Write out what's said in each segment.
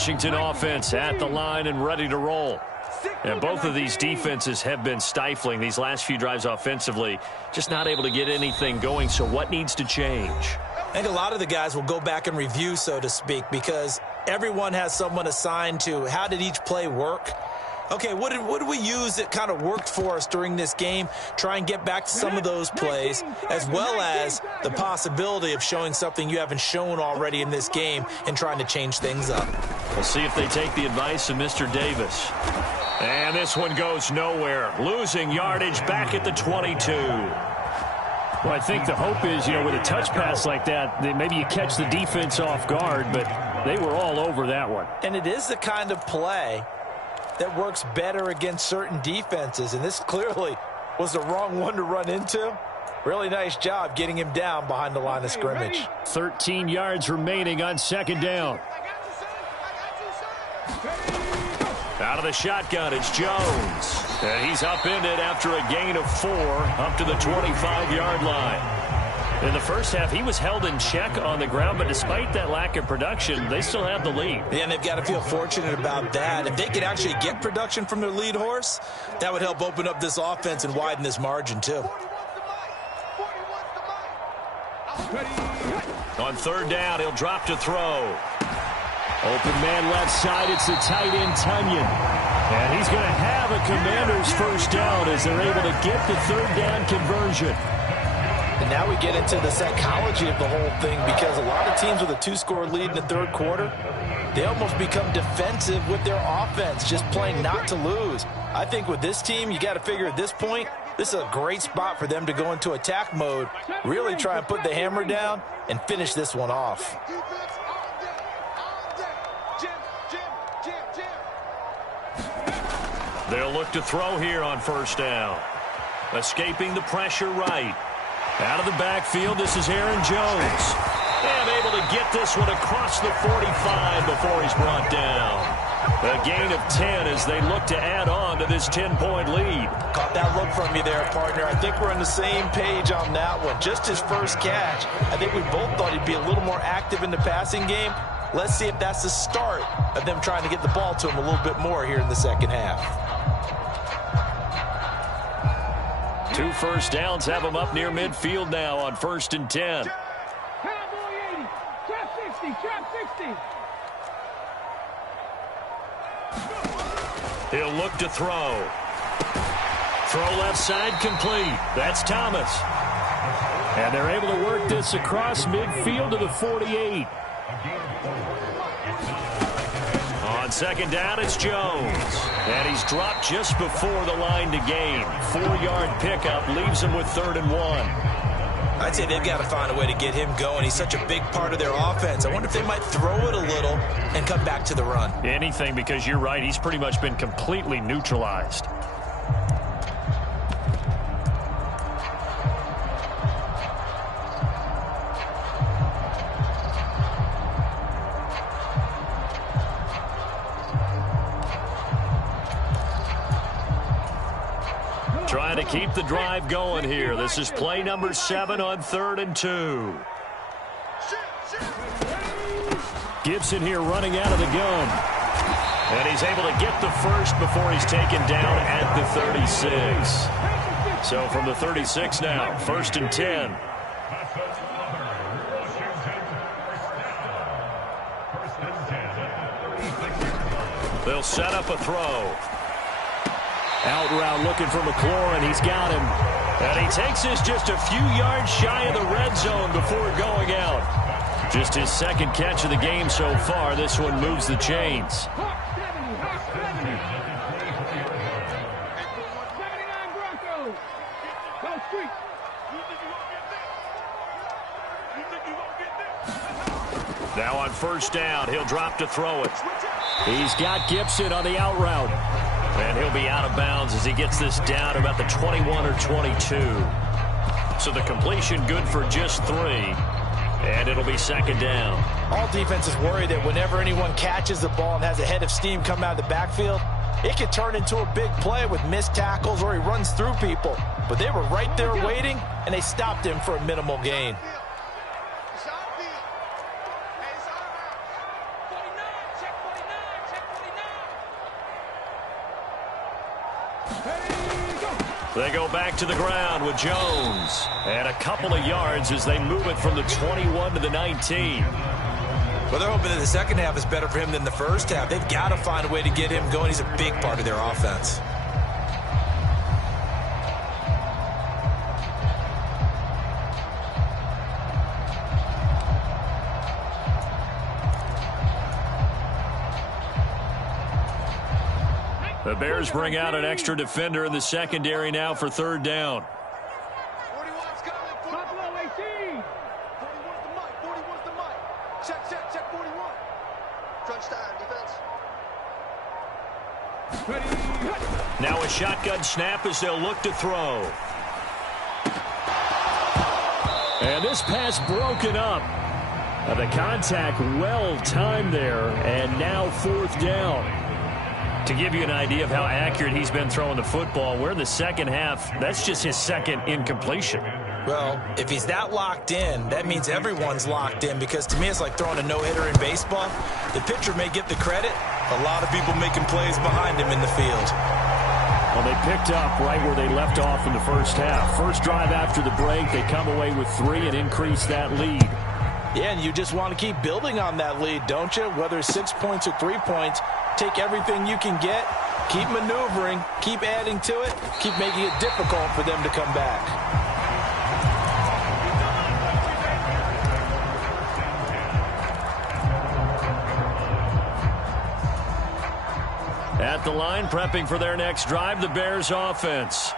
Washington offense at the line and ready to roll. And both of these defenses have been stifling these last few drives offensively. Just not able to get anything going, so what needs to change? I think a lot of the guys will go back and review, so to speak, because everyone has someone assigned to how did each play work. Okay, what did we use that kind of worked for us during this game? Try and get back to some of those plays, as well as the possibility of showing something you haven't shown already in this game and trying to change things up. We'll see if they take the advice of Mr. Davis. And this one goes nowhere. Losing yardage back at the 22. Well, I think the hope is, with a touch pass like that, maybe you catch the defense off guard, but they were all over that one. And it is the kind of play that works better against certain defenses, and this clearly was the wrong one to run into. Really nice job getting him down behind the line of scrimmage. 13 yards remaining on second down. Out of the shotgun, it's Jones. And he's upended after a gain of 4 up to the 25-yard line. In the first half, he was held in check on the ground, but despite that lack of production, they still have the lead. Yeah, and they've got to feel fortunate about that. If they could actually get production from their lead horse, that would help open up this offense and widen this margin, too. On third down, he'll drop to throw. Open man left side, it's the tight end, Tunyon. And he's going to have a Commander's first down as they're able to get the third down conversion. And now we get into the psychology of the whole thing, because a lot of teams with a 2-score lead in the third quarter, they almost become defensive with their offense, just playing not to lose. I think with this team, you got to figure at this point, this is a great spot for them to go into attack mode, really try and put the hammer down and finish this one off. They'll look to throw here on first down. Escaping the pressure right. Out of the backfield, this is Aaron Jones. And able to get this one across the 45 before he's brought down. A gain of 10 as they look to add on to this 10-point lead. Caught that look from you there, partner. I think we're on the same page on that one. Just his first catch. I think we both thought he'd be a little more active in the passing game. Let's see if that's the start of them trying to get the ball to him a little bit more here in the second half. 2 first downs have him up near midfield now on 1st and 10. Cowboy 80, trap 60, trap 60. He'll look to throw. Throw left side complete. That's Thomas. And they're able to work this across midfield to the 48. On second down, it's Jones. And he's dropped just before the line to gain. 4-yard pickup leaves him with 3rd and 1. I'd say they've got to find a way to get him going. He's such a big part of their offense. I wonder if they might throw it a little and come back to the run. Anything, because you're right. He's pretty much been completely neutralized. Trying to keep the drive going here. This is play number 7 on 3rd and 2. Gibson here running out of the gun. And he's able to get the first before he's taken down at the 36. So from the 36 now, 1st and 10. They'll set up a throw. Out route looking for McLaurin. He's got him. And he takes this just a few yards shy of the red zone before going out. Just his second catch of the game so far. This one moves the chains. Now on first down, he'll drop to throw it. He's got Gibson on the out route. And he'll be out of bounds as he gets this down about the 21 or 22. So the completion good for just 3. And it'll be second down. All defenses worry that whenever anyone catches the ball and has a head of steam come out of the backfield, it could turn into a big play with missed tackles or he runs through people. But they were right there waiting, and they stopped him for a minimal gain. They go back to the ground with Jones. And a couple of yards as they move it from the 21 to the 19. Well, they're hoping that the second half is better for him than the first half. They've got to find a way to get him going. He's a big part of their offense. The Bears bring out an extra defender in the secondary now for third down. 41's coming. Buffalo AC. 41's the mic. 41's the mic. Check 41. Crunch time, defense. Now a shotgun snap as they'll look to throw. And this pass broken up. The contact well timed there, and now fourth down. To give you an idea of how accurate he's been throwing the football, we're in the second half. That's just his second incompletion. Well, if he's that locked in, that means everyone's locked in, because to me it's like throwing a no-hitter in baseball. The pitcher may get the credit. A lot of people making plays behind him in the field. Well, they picked up right where they left off in the first half. First drive after the break, they come away with 3 and increase that lead. Yeah, and you just want to keep building on that lead, don't you? Whether it's 6 points or 3 points, take everything you can get, keep maneuvering, keep adding to it, keep making it difficult for them to come back. At the line, prepping for their next drive, the Bears offense.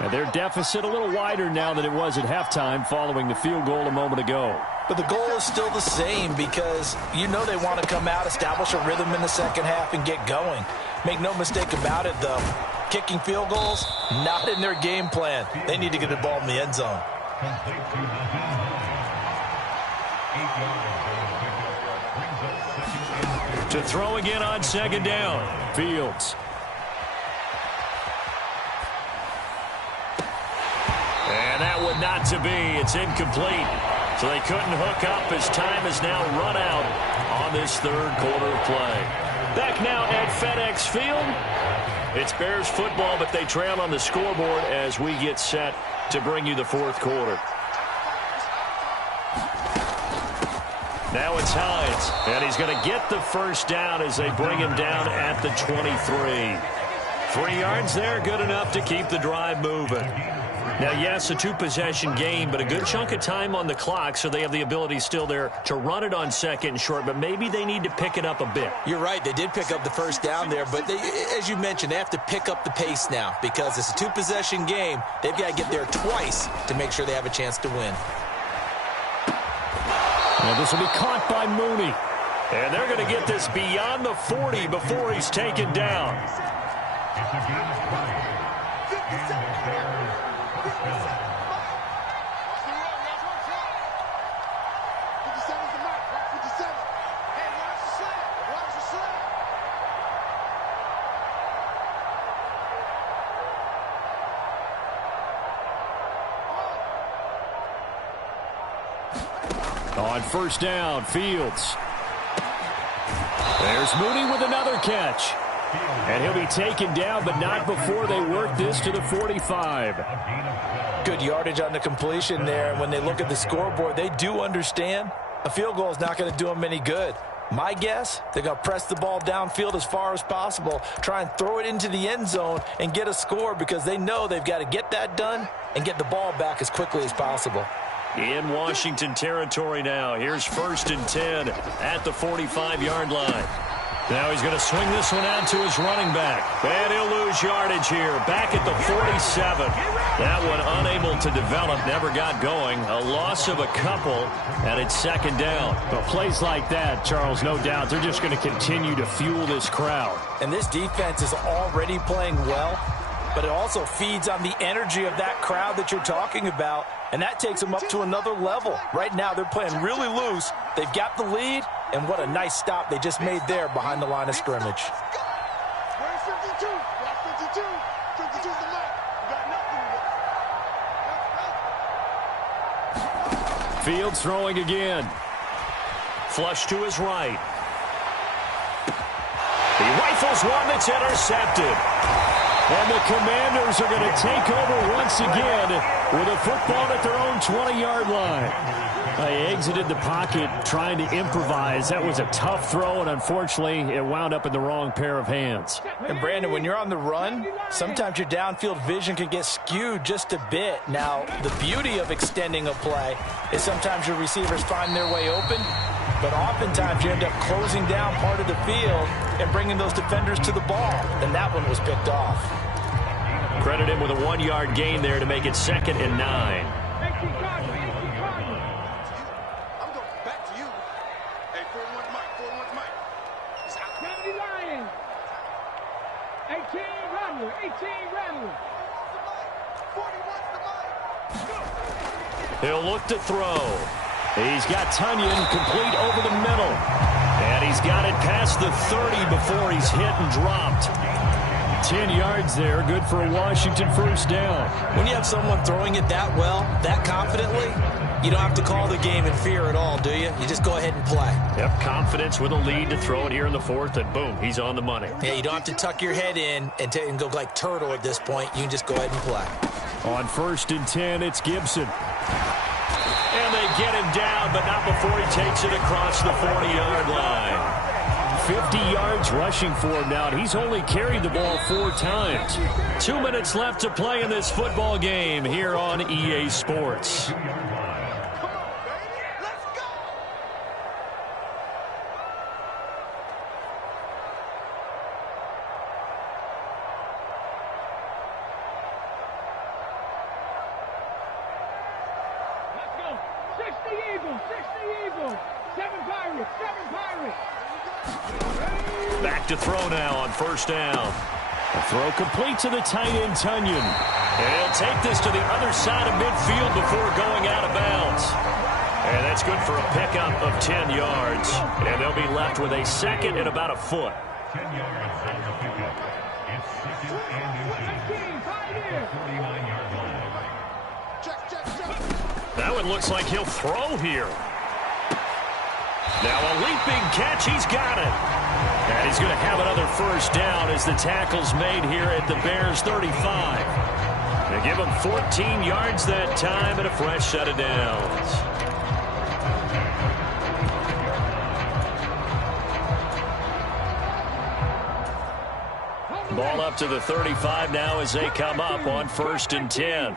And their deficit a little wider now than it was at halftime following the field goal a moment ago. But the goal is still the same, because you know they want to come out, establish a rhythm in the second half, and get going. Make no mistake about it, though. Kicking field goals, not in their game plan. They need to get the ball in the end zone. To throw again on second down. Fields. And that one not to be. It's incomplete. So they couldn't hook up as time has now run out on this third quarter of play. Back now at FedEx Field. It's Bears football, but they trail on the scoreboard as we get set to bring you the fourth quarter. Now it's Hines, and he's going to get the first down as they bring him down at the 23. 3 yards there, good enough to keep the drive moving. Now, yes, a 2-possession game, but a good chunk of time on the clock, so they have the ability still there to run it on second and short, but maybe they need to pick it up a bit. You're right. They did pick up the first down there, but they, as you mentioned, they have to pick up the pace now, because it's a 2-possession game. They've got to get there twice to make sure they have a chance to win. And this will be caught by Mooney. And they're going to get this beyond the 40 before he's taken down. On first down, Fields. There's Mooney with another catch. And he'll be taken down, but not before they work this to the 45. Good yardage on the completion there. And when they look at the scoreboard, they do understand a field goal is not going to do them any good. My guess, they're going to press the ball downfield as far as possible, try and throw it into the end zone and get a score, because they know they've got to get that done and get the ball back as quickly as possible. In Washington territory now. Here's 1st and 10 at the 45-yard line. Now he's going to swing this one out to his running back. And he'll lose yardage here. Back at the 47. That one unable to develop, never got going. A loss of a couple, and it's second down. But plays like that, Charles, no doubt, they're just going to continue to fuel this crowd. And this defense is already playing well, but it also feeds on the energy of that crowd that you're talking about, and that takes them up to another level. Right now, they're playing really loose. They've got the lead, and what a nice stop they just made there behind the line of scrimmage. Where's 52? That's 52. 52's the mark. You got nothing. Fields throwing again. Flush to his right. He rifles one that's intercepted. And the Commanders are going to take over once again with a football at their own 20-yard line. They exited the pocket trying to improvise. That was a tough throw, and unfortunately, it wound up in the wrong pair of hands. And, Brandon, when you're on the run, sometimes your downfield vision can get skewed just a bit. Now, the beauty of extending a play is sometimes your receivers find their way open, but oftentimes you end up closing down part of the field and bringing those defenders to the ball, and that one was picked off. Credit him with a 1-yard gain there to make it 2nd and 9. I'm going back to you. Hey, 41's Mike. 41's Mike. He's out. 70 Lions. 18 Rattler. 18 Rattler. 41's the Mike. He'll look to throw. He's got Tunyon complete over the middle. And he's got it past the 30 before he's hit and dropped. 10 yards there, good for a Washington first down. When you have someone throwing it that well, that confidently, you don't have to call the game in fear at all, do you? You just go ahead and play. Yep, confidence with a lead to throw it here in the 4th, and boom, he's on the money. Yeah, you don't have to tuck your head in and go like turtle at this point. You can just go ahead and play. On 1st and 10, it's Gibson. And they get him down, but not before he takes it across the 40-yard line. 50 yards rushing for him now, and he's only carried the ball 4 times. 2 minutes left to play in this football game here on EA Sports. Come on, baby. Let's go. Let's go. 60 Eagles. 60 Eagles. 7 Pirates. 7 Pirates. Back to throw now on 1st down. A throw complete to the tight end, Tunyon. And he'll take this to the other side of midfield before going out of bounds. And that's good for a pickup of 10 yards. And they'll be left with a 2nd and about a foot. 10 yards on the pickup. It's 2nd and 49-yard line. Check. That one looks like he'll throw here. Now a leaping catch, he's got it. And he's going to have another first down as the tackle's made here at the Bears' 35. They give him 14 yards that time and a fresh set of downs. Ball up to the 35 now as they come up on 1st and 10.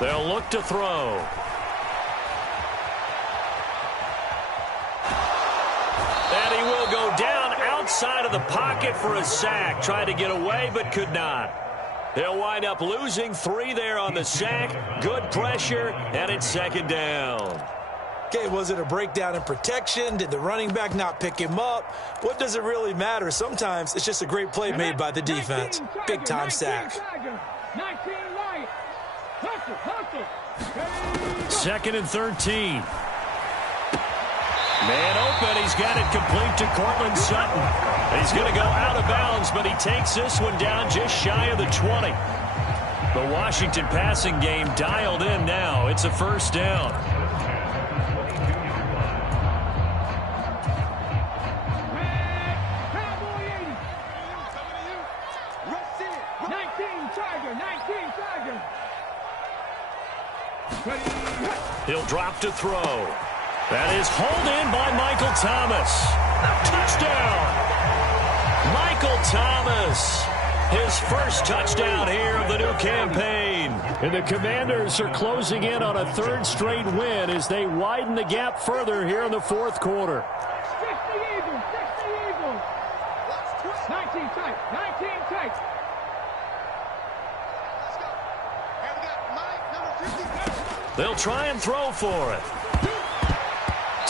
They'll look to throw. And he will go down outside of the pocket for a sack. Tried to get away, but could not. They'll wind up losing 3 there on the sack. Good pressure, and it's 2nd down. Okay, was it a breakdown in protection? Did the running back not pick him up? What does it really matter? Sometimes it's just a great play made by the defense. Big-time sack. 19 Lions. Hustle. 2nd and 13. Man open. He's got it complete to Cortland Sutton. He's going to go out of bounds, but he takes this one down just shy of the 20. The Washington passing game dialed in now. It's a first down. Cowboy 80. 19 Tiger. He'll drop to throw. That is hauled in by Michael Thomas. Touchdown! Michael Thomas, his first touchdown here of the new campaign. And the Commanders are closing in on a 3rd straight win as they widen the gap further here in the 4th quarter. 60 Eagles. 19 tight. Let's go. And we got Mike, number 50. They'll try and throw for it.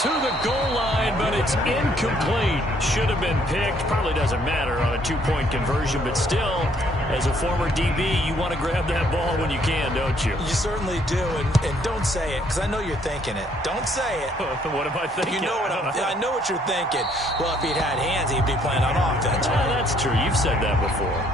To the goal line, but it's incomplete. Should have been picked. Probably doesn't matter on a 2-point conversion, but still, as a former DB, you want to grab that ball when you can, don't you? You certainly do, and don't say it, because I know you're thinking it. Don't say it. What am I thinking? You know what I know what you're thinking. Well, if he'd had hands, he'd be playing on offense. Well, that's true. You've said that before.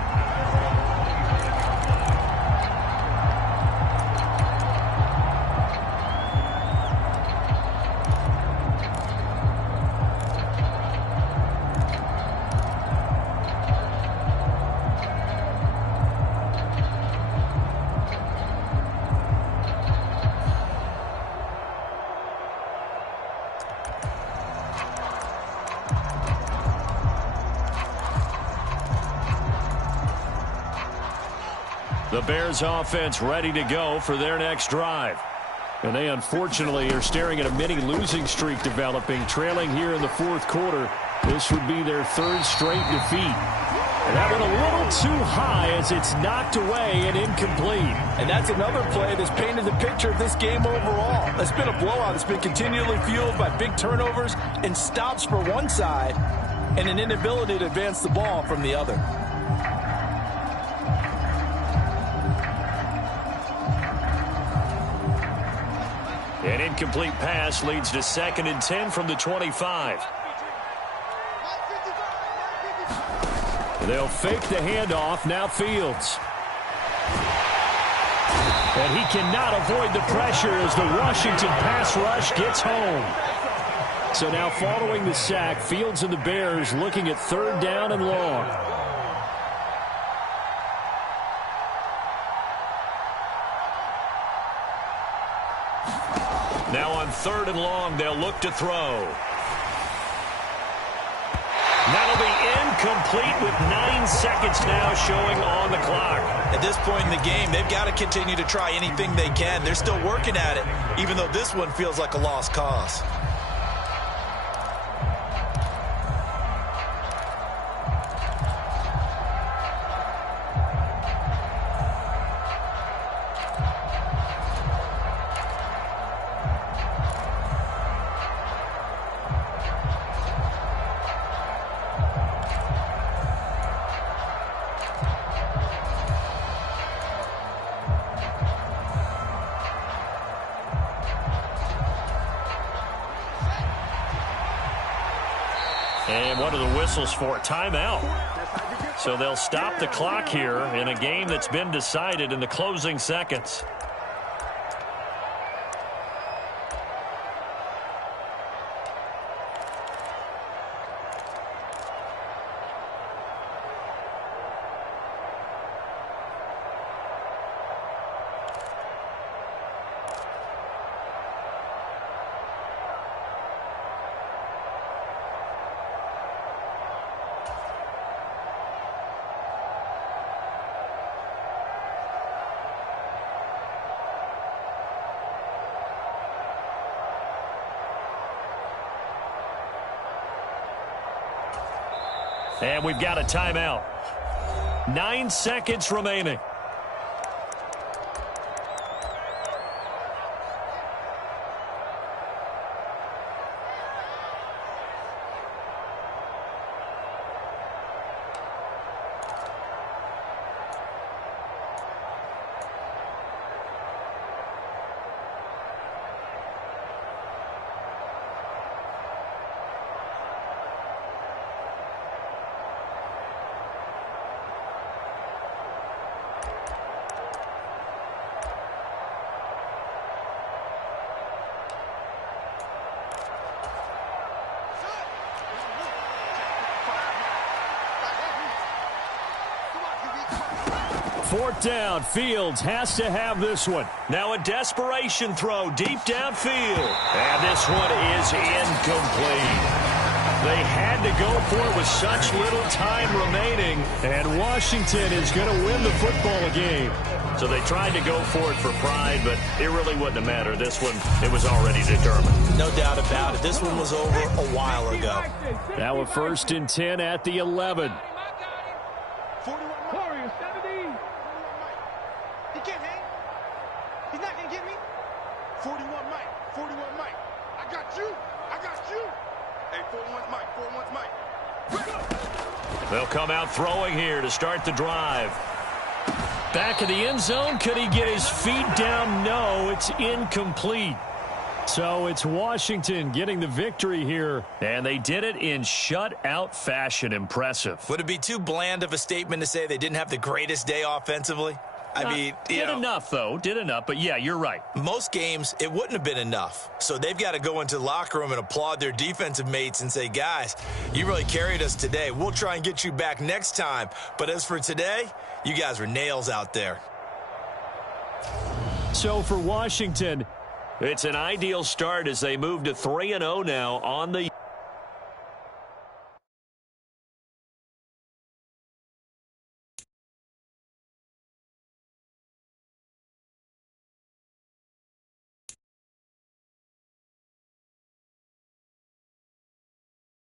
The Bears offense ready to go for their next drive. And they unfortunately are staring at a mini losing streak developing, trailing here in the fourth quarter. This would be their third straight defeat. And that went a little too high as it's knocked away and incomplete. And that's another play that's painted the picture of this game overall. It's been a blowout. It's been continually fueled by big turnovers and stops for one side and an inability to advance the ball from the other. An incomplete pass leads to 2nd and 10 from the 25. They'll fake the handoff. Now Fields. And he cannot avoid the pressure as the Washington pass rush gets home. So now following the sack, Fields and the Bears looking at 3rd down and long. Now on 3rd and long, they'll look to throw. That'll be incomplete with 9 seconds now showing on the clock. At this point in the game, they've got to continue to try anything they can. They're still working at it, even though this one feels like a lost cause. And what are the whistles for? Timeout. So they'll stop the clock here in a game that's been decided in the closing seconds. And we've got a timeout. 9 seconds remaining. Fourth down. Fields has to have this one. Now a desperation throw deep downfield. And this one is incomplete. They had to go for it with such little time remaining. And Washington is going to win the football game. So they tried to go for it for pride, but it really wouldn't have mattered. This one, it was already determined. No doubt about it. This one was over a while ago. Now a 1st and 10 at the 11. They'll come out throwing here to start the drive. Back of the end zone. Could he get his feet down? No, it's incomplete. So it's Washington getting the victory here. And they did it in shutout fashion. Impressive. Would it be too bland of a statement to say they didn't have the greatest day offensively? I mean, did enough, though. Did enough. But, yeah, you're right. Most games, it wouldn't have been enough. So they've got to go into the locker room and applaud their defensive mates and say, guys, you really carried us today. We'll try and get you back next time. But as for today, you guys were nails out there. So for Washington, it's an ideal start as they move to 3-0 now on the